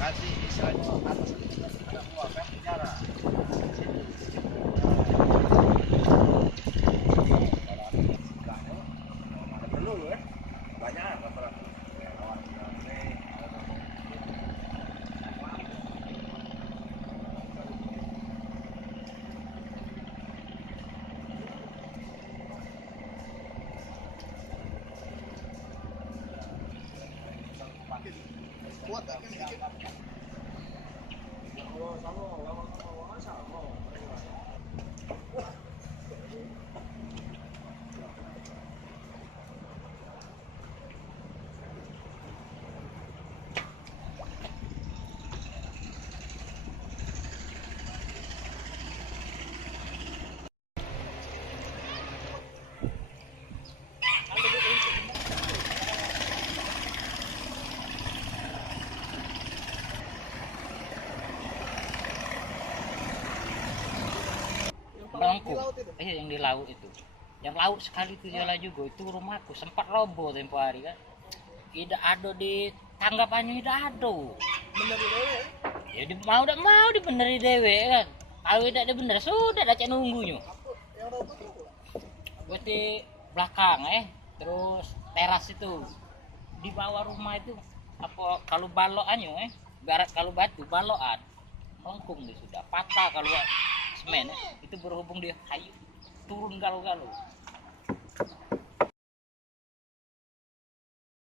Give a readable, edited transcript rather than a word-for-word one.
kasih istilahnya atas ada buah kan bicara ada perlu ya banyak rata-rata. Kuat kan dikit. Melengkung, yang di laut itu, yang laut sekali itu jalan juga itu rumahku sempat roboh tempo hari kan, tidak ada di tanggapannya tidak ada, Bener dewe. ya mau dibeneri dewe kan, kalau tidak dibener sudah ada cek nunggunya, Yang roboh tuh apa? buat di belakang terus teras itu, di bawah rumah itu apa kalau balokannya barat kalau batu balokan, melengkung dia sudah patah kalau semen itu berhubung dia kayu turun galau-galau.